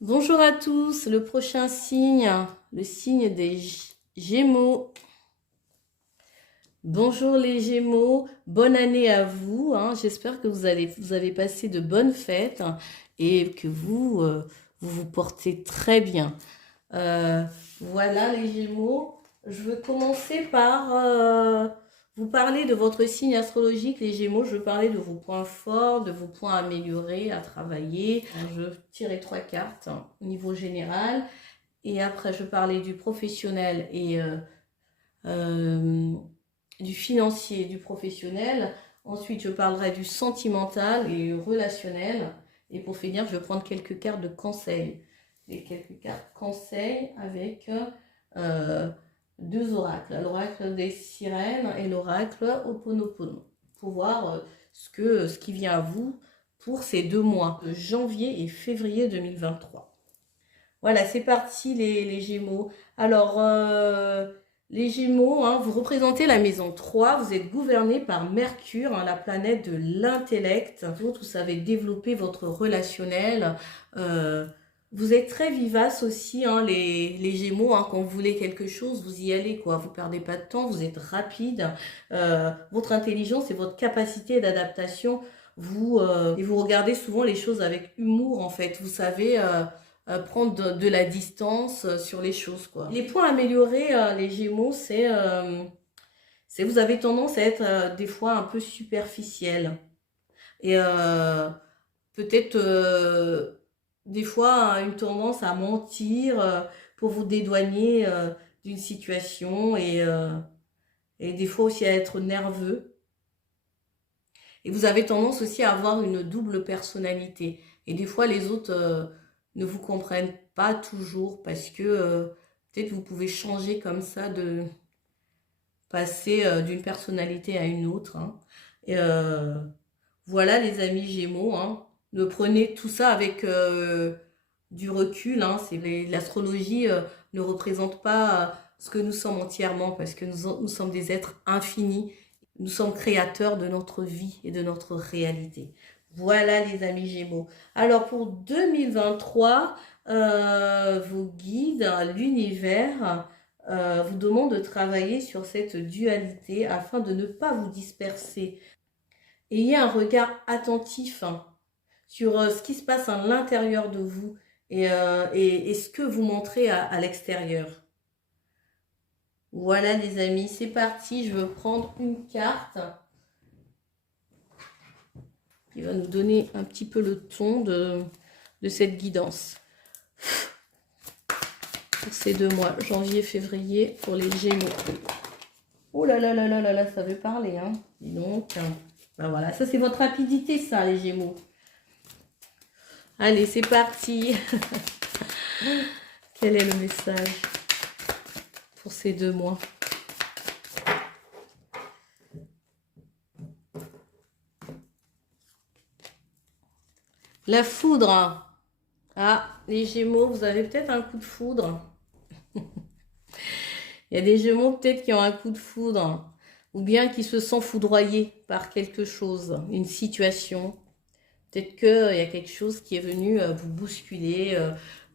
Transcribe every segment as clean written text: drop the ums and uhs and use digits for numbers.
Bonjour à tous, le prochain signe, le signe des Gémeaux. Bonjour les Gémeaux, bonne année à vous, hein. J'espère que vous avez passé de bonnes fêtes et que vous vous portez très bien. Voilà les Gémeaux, je veux commencer par vous parler de votre signe astrologique, les Gémeaux. Je veux parler de vos points forts, de vos points améliorés à travailler. Je vais tirer 3 cartes au niveau général. Et après, je vais parler du professionnel et euh, du financier et du professionnel. Ensuite, je parlerai du sentimental et relationnel. Et pour finir, je vais prendre quelques cartes de conseil. Et quelques cartes conseil avec deux oracles. L'oracle des sirènes et l'oracle Ho'oponopono. Pour voir ce qui vient à vous pour ces 2 mois, de janvier et février 2023. Voilà, c'est parti les Gémeaux. Alors, les Gémeaux, hein, vous représentez la maison 3, vous êtes gouverné par Mercure, hein, la planète de l'intellect. Vous savez développer votre relationnel. Vous êtes très vivace aussi, hein, les Gémeaux, hein, quand vous voulez quelque chose, vous y allez, quoi. Vous perdez pas de temps, vous êtes rapide. Votre intelligence et votre capacité d'adaptation, et vous regardez souvent les choses avec humour, en fait. Vous savez prendre de la distance sur les choses, quoi. Les points améliorés, les Gémeaux, c'est vous avez tendance à être des fois un peu superficiel. Et peut-être des fois une tendance à mentir pour vous dédouaner d'une situation et des fois aussi à être nerveux. Et vous avez tendance aussi à avoir une double personnalité. Et des fois, les autres ne vous comprennent pas toujours parce que peut-être vous pouvez changer comme ça, de passer d'une personnalité à une autre, hein. Et voilà les amis Gémeaux, hein. Ne prenez tout ça avec du recul, hein. L'astrologie ne représente pas ce que nous sommes entièrement parce que nous sommes des êtres infinis. Nous sommes créateurs de notre vie et de notre réalité. Voilà les amis Gémeaux. Alors pour 2023, vos guides, l'univers, vous demande de travailler sur cette dualité afin de ne pas vous disperser. Ayez un regard attentif, hein, sur ce qui se passe à l'intérieur de vous et ce que vous montrez à l'extérieur. Voilà les amis, c'est parti. Je veux prendre une carte qui va nous donner un petit peu le ton de cette guidance. Pour ces 2 mois, janvier, février, pour les Gémeaux. Oh là là là là là là, ça veut parler, hein. Dis donc. Ben voilà, ça c'est votre rapidité, ça, les Gémeaux. Allez, c'est parti. Quel est le message pour ces 2 mois? La foudre. Ah, les Gémeaux, vous avez peut-être un coup de foudre. Il y a des Gémeaux peut-être qui ont un coup de foudre, ou bien qui se sont foudroyés par quelque chose, une situation. Peut-être qu'il y a quelque chose qui est venu vous bousculer,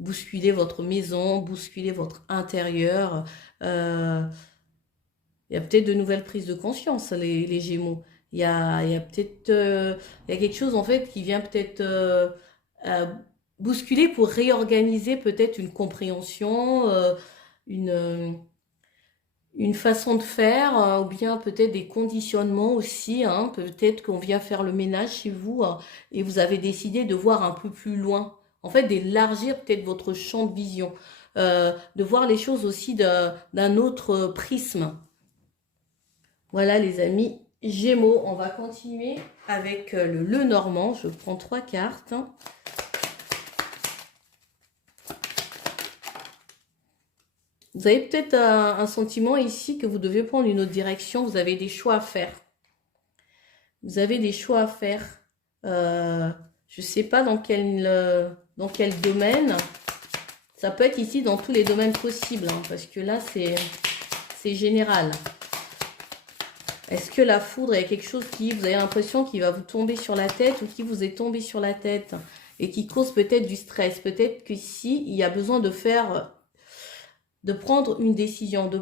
bousculer votre maison, bousculer votre intérieur. Il y a peut-être de nouvelles prises de conscience, les Gémeaux. Il y a peut-être il y a quelque chose en fait qui vient peut-être bousculer pour réorganiser peut-être une compréhension, une une façon de faire, ou bien peut-être des conditionnements aussi, hein. Peut-être qu'on vient faire le ménage chez vous et vous avez décidé de voir un peu plus loin. En fait, d'élargir peut-être votre champ de vision, de voir les choses aussi d'un autre prisme. Voilà les amis Gémeaux, on va continuer avec le Normand. Je prends 3 cartes. Vous avez peut-être un sentiment ici que vous devez prendre une autre direction. Vous avez des choix à faire. Vous avez des choix à faire. Je ne sais pas dans quel domaine. Ça peut être ici dans tous les domaines possibles, hein, parce que là, c'est général. Est-ce que la foudre est quelque chose qui, vous avez l'impression qu'il va vous tomber sur la tête ou qui vous est tombé sur la tête? et qui cause peut-être du stress. Peut-être qu'ici, il y a besoin de faire, de prendre une décision, de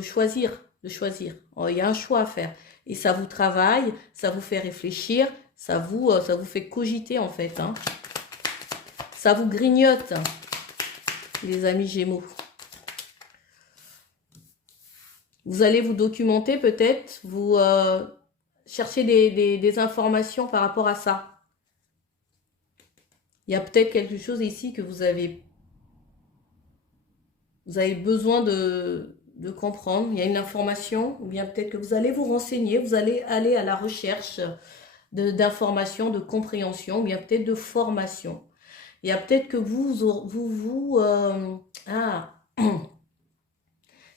choisir, de choisir. Il y a un choix à faire. Et ça vous travaille, ça vous fait réfléchir, ça vous fait cogiter en fait, hein. Ça vous grignote, les amis Gémeaux. Vous allez vous documenter peut-être, vous chercher des informations par rapport à ça. Il y a peut-être quelque chose ici que vous avez besoin de comprendre. Il y a une information, ou bien peut-être que vous allez vous renseigner, vous allez aller à la recherche d'informations, de compréhension, ou bien peut-être de formation. Il y a peut-être que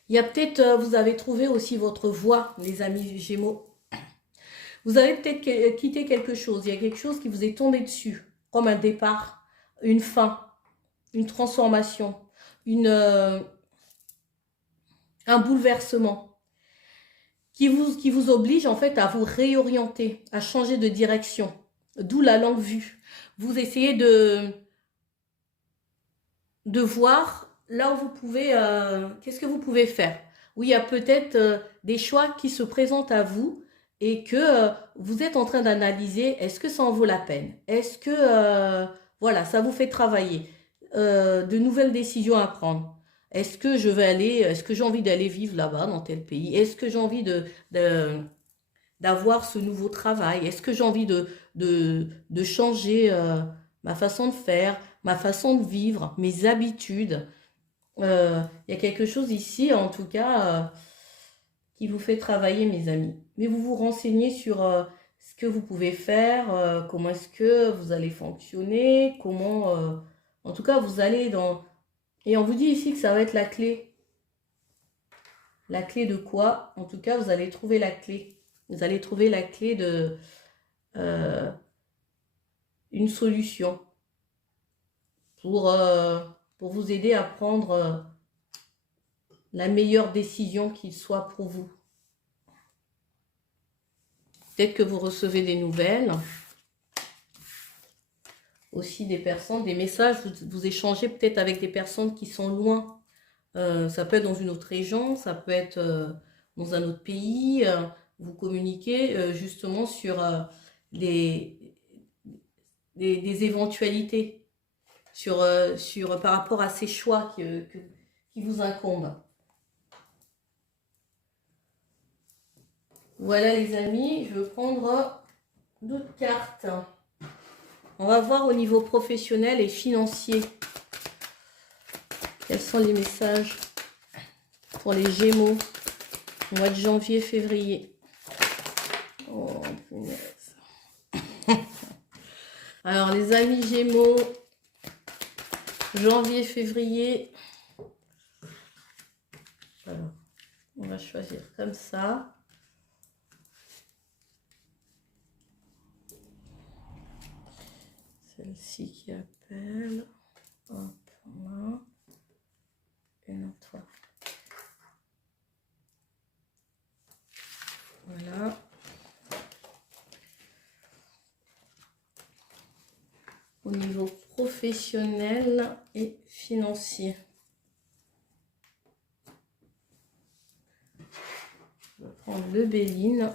il y a peut-être, vous avez trouvé aussi votre voie, les amis Gémeaux. Vous avez peut-être quitté quelque chose. Il y a quelque chose qui vous est tombé dessus, comme un départ, une fin, une transformation, un bouleversement qui vous oblige en fait à vous réorienter, à changer de direction. D'où la longue vue. Vous essayez de voir là où vous pouvez, qu'est-ce que vous pouvez faire. Oui, il y a peut-être des choix qui se présentent à vous et que vous êtes en train d'analyser, est-ce que ça en vaut la peine? Est-ce que, voilà, ça vous fait travailler? De nouvelles décisions à prendre. Est-ce que est-ce que j'ai envie d'aller vivre là-bas, dans tel pays? Est-ce que j'ai envie d'avoir ce nouveau travail? Est-ce que j'ai envie de changer ma façon de faire, ma façon de vivre, mes habitudes? Il y a quelque chose ici, en tout cas, qui vous fait travailler, mes amis. Mais vous vous renseignez sur ce que vous pouvez faire, comment est-ce que vous allez fonctionner, comment... en tout cas, vous allez dans... Et on vous dit ici que ça va être la clé. La clé de quoi? En tout cas, vous allez trouver la clé. Vous allez trouver la clé de une solution pour vous aider à prendre la meilleure décision qu'il soit pour vous. Peut-être que vous recevez des nouvelles, aussi des personnes, des messages, vous échangez peut-être avec des personnes qui sont loin. Ça peut être dans une autre région, ça peut être dans un autre pays. Vous communiquez justement sur des éventualités, par rapport à ces choix qui vous incombent. Voilà les amis, je vais prendre d'autres cartes. On va voir au niveau professionnel et financier. Quels sont les messages pour les Gémeaux au mois de janvier, février? Oh, punaise. Alors les amis Gémeaux, janvier, février. Alors, on va choisir comme ça. Celle-ci qui appelle. Hop, là. Et non, toi. Voilà. Au niveau professionnel et financier. Je vais prendre le Béline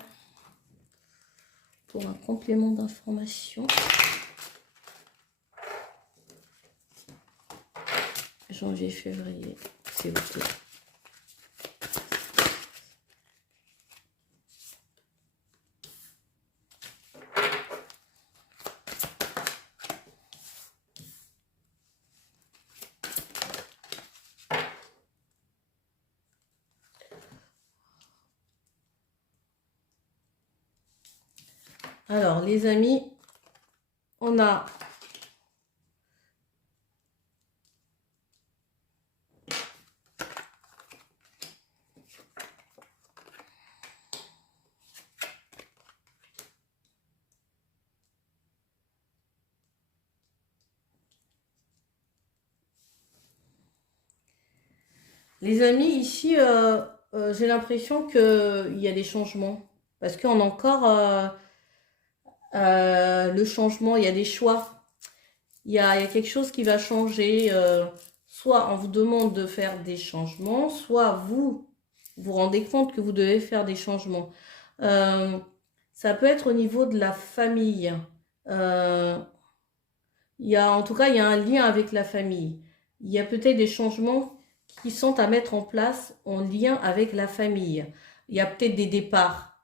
pour un complément d'information. Janvier, février, s'il vous plaît. Alors, les amis, on a les amis, ici, j'ai l'impression qu'il y a des changements. Parce qu'on a encore le changement, il y a des choix. il y a quelque chose qui va changer. Soit on vous demande de faire des changements, soit vous vous rendez compte que vous devez faire des changements. Euh, Ça peut être au niveau de la famille. Euh, en tout cas, il y a un lien avec la famille. Il y a peut-être des changements qui sont à mettre en place en lien avec la famille. Il y a peut-être des départs.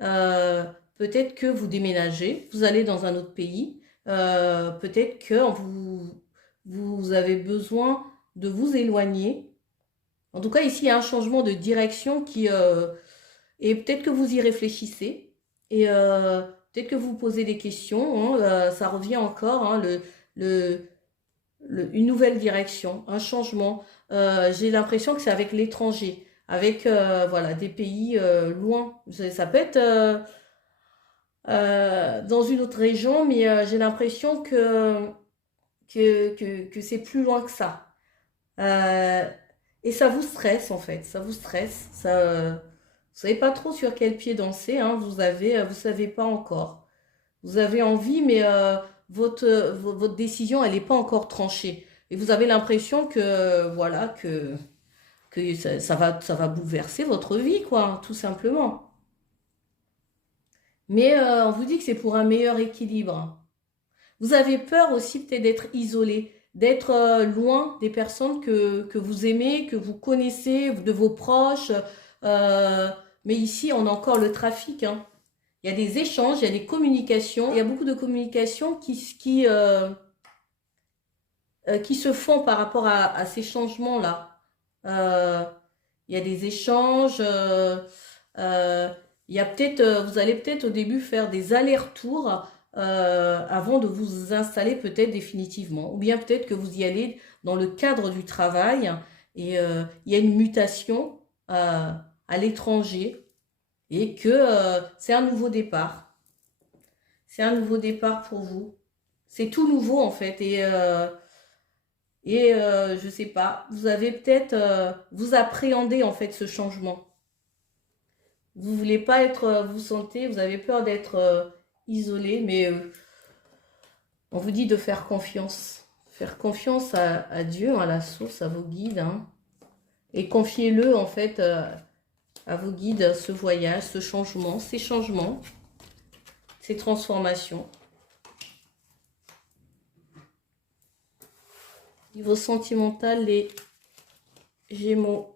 Euh, Peut-être que vous déménagez, vous allez dans un autre pays. Peut-être que vous avez besoin de vous éloigner. En tout cas, ici, il y a un changement de direction et peut-être que vous y réfléchissez. Et peut-être que vous vous posez des questions. Hein, ça revient encore, hein, le, une nouvelle direction, un changement. J'ai l'impression que c'est avec l'étranger, avec voilà, des pays loin. Ça peut être dans une autre région, mais j'ai l'impression que c'est plus loin que ça. Euh, et ça vous stresse en fait, ça vous stresse. Vous savez pas trop sur quel pied danser, hein, vous savez pas encore. Vous avez envie, mais votre décision, elle n'est pas encore tranchée. Et vous avez l'impression que, voilà, que ça va bouleverser votre vie, quoi, tout simplement. Mais on vous dit que c'est pour un meilleur équilibre. Vous avez peur aussi peut-être d'être isolé, d'être loin des personnes que vous aimez, que vous connaissez, de vos proches. Euh, mais ici, on a encore le trafic, hein. Il y a des échanges, il y a des communications. Il y a beaucoup de communications qui se font par rapport à ces changements-là. Euh, il y a des échanges. Euh, il y a peut-être, vous allez peut-être au début faire des allers-retours avant de vous installer peut-être définitivement. Ou bien peut-être que vous y allez dans le cadre du travail et il y a une mutation à l'étranger et que c'est un nouveau départ. C'est un nouveau départ pour vous. C'est tout nouveau en fait et je sais pas, vous avez peut-être vous appréhendez en fait ce changement. Vous voulez pas être, vous sentez, vous avez peur d'être isolé, mais on vous dit de faire confiance. Faire confiance à Dieu, à la source, à vos guides, hein, et confiez-le en fait à vos guides, ce voyage, ce changement, ces changements, ces transformations. Niveau sentimental, les Gémeaux.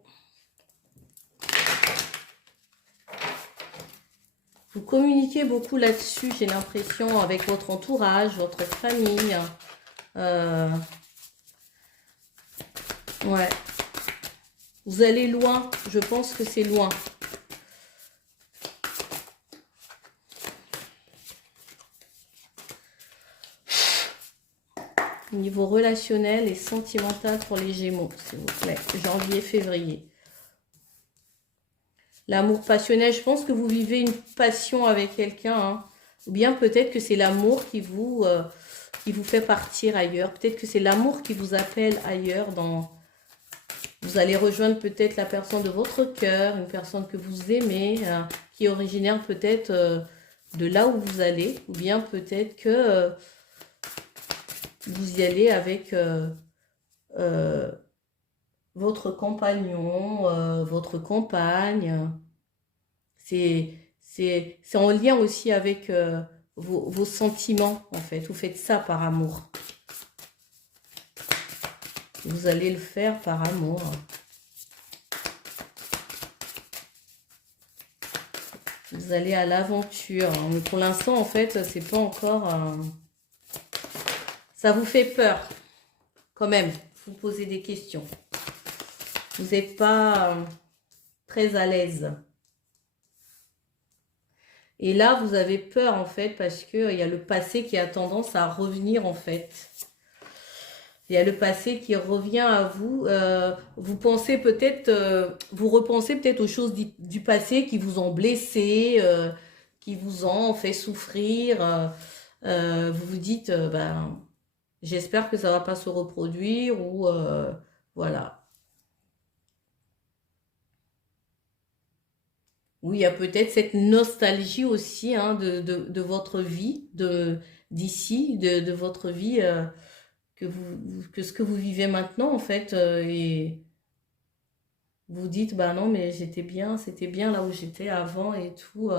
Vous communiquez beaucoup là-dessus, j'ai l'impression, avec votre entourage, votre famille. Euh, ouais. Vous allez loin, je pense que c'est loin. Niveau relationnel et sentimental pour les Gémeaux, s'il vous plaît. Janvier, février. L'amour passionnel, je pense que vous vivez une passion avec quelqu'un, hein. Ou bien peut-être que c'est l'amour qui vous fait partir ailleurs. Peut-être que c'est l'amour qui vous appelle ailleurs. Vous allez rejoindre peut-être la personne de votre cœur, une personne que vous aimez, qui est originaire peut-être de là où vous allez. Ou bien peut-être que vous y allez avec votre compagnon, votre compagne. C'est en lien aussi avec vos sentiments, en fait. Vous faites ça par amour. Vous allez le faire par amour. Vous allez à l'aventure. Mais pour l'instant, en fait, c'est pas encore... Ça vous fait peur, quand même. Vous posez des questions. Vous n'êtes pas très à l'aise. Et là, vous avez peur, en fait, parce qu'il y a le passé qui a tendance à revenir, en fait. Il y a le passé qui revient à vous. Vous pensez peut-être, vous repensez peut-être aux choses du passé qui vous ont blessé, qui vous ont fait souffrir. Vous vous dites, ben, j'espère que ça va pas se reproduire ou voilà. Oui, il y a peut-être cette nostalgie aussi hein, de votre vie, d'ici, de votre vie. que ce que vous vivez maintenant, en fait, et vous dites, bah non, mais j'étais bien, c'était bien là où j'étais avant et tout.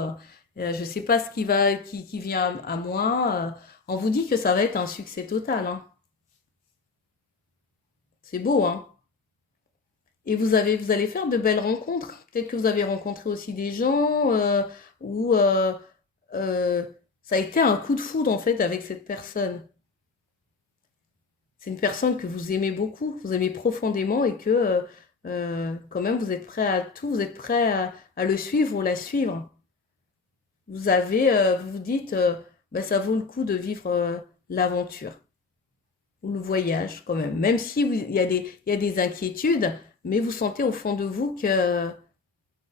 Je sais pas ce qui vient à moi. On vous dit que ça va être un succès total, hein. C'est beau, hein. Et vous allez faire de belles rencontres. Peut-être que vous avez rencontré aussi des gens où euh, ça a été un coup de foudre en fait avec cette personne. C'est une personne que vous aimez beaucoup, vous aimez profondément et que quand même vous êtes prêt à tout, vous êtes prêt à le suivre ou la suivre. Vous vous dites, bah, ça vaut le coup de vivre l'aventure ou le voyage quand même. Même si il y a des inquiétudes, mais vous sentez au fond de vous que,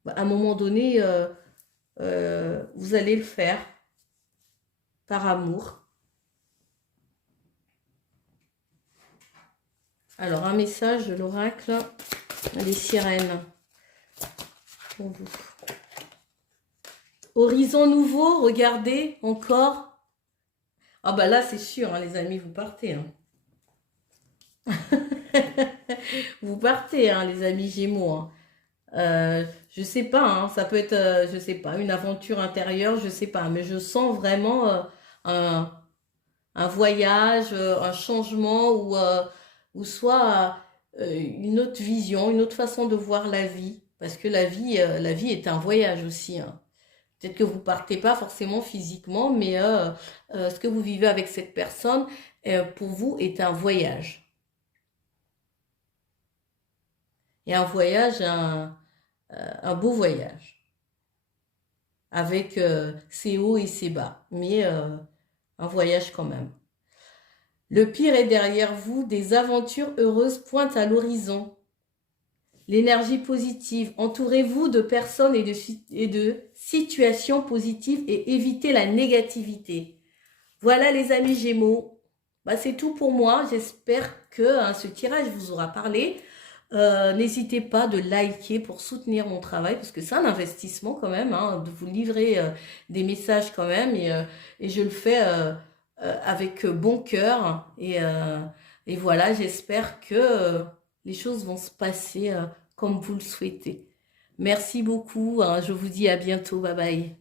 bah, à un moment donné, vous allez le faire par amour. Alors, un message de l'oracle, les sirènes, pour vous. Horizon nouveau, regardez, encore. Ah bah là, c'est sûr, hein, les amis, vous partez. Hein. Vous partez, hein, les amis Gémeaux. Hein. Je sais pas, hein, ça peut être, je sais pas, une aventure intérieure, je sais pas, mais je sens vraiment un, un voyage, un changement ou soit une autre vision, une autre façon de voir la vie. Parce que la vie est un voyage aussi. Hein. Peut-être que vous partez pas forcément physiquement, mais ce que vous vivez avec cette personne, pour vous, est un voyage. Et un voyage, un beau voyage, avec ses hauts et ses bas, mais un voyage quand même. Le pire est derrière vous, des aventures heureuses pointent à l'horizon. L'énergie positive, entourez-vous de personnes et de situations positives et évitez la négativité. Voilà les amis Gémeaux, bah, c'est tout pour moi, j'espère que hein, ce tirage vous aura parlé. N'hésitez pas de liker pour soutenir mon travail parce que c'est un investissement quand même, hein, de vous livrer des messages quand même et je le fais avec bon cœur et voilà, j'espère que les choses vont se passer comme vous le souhaitez. Merci beaucoup, hein, je vous dis à bientôt, bye bye.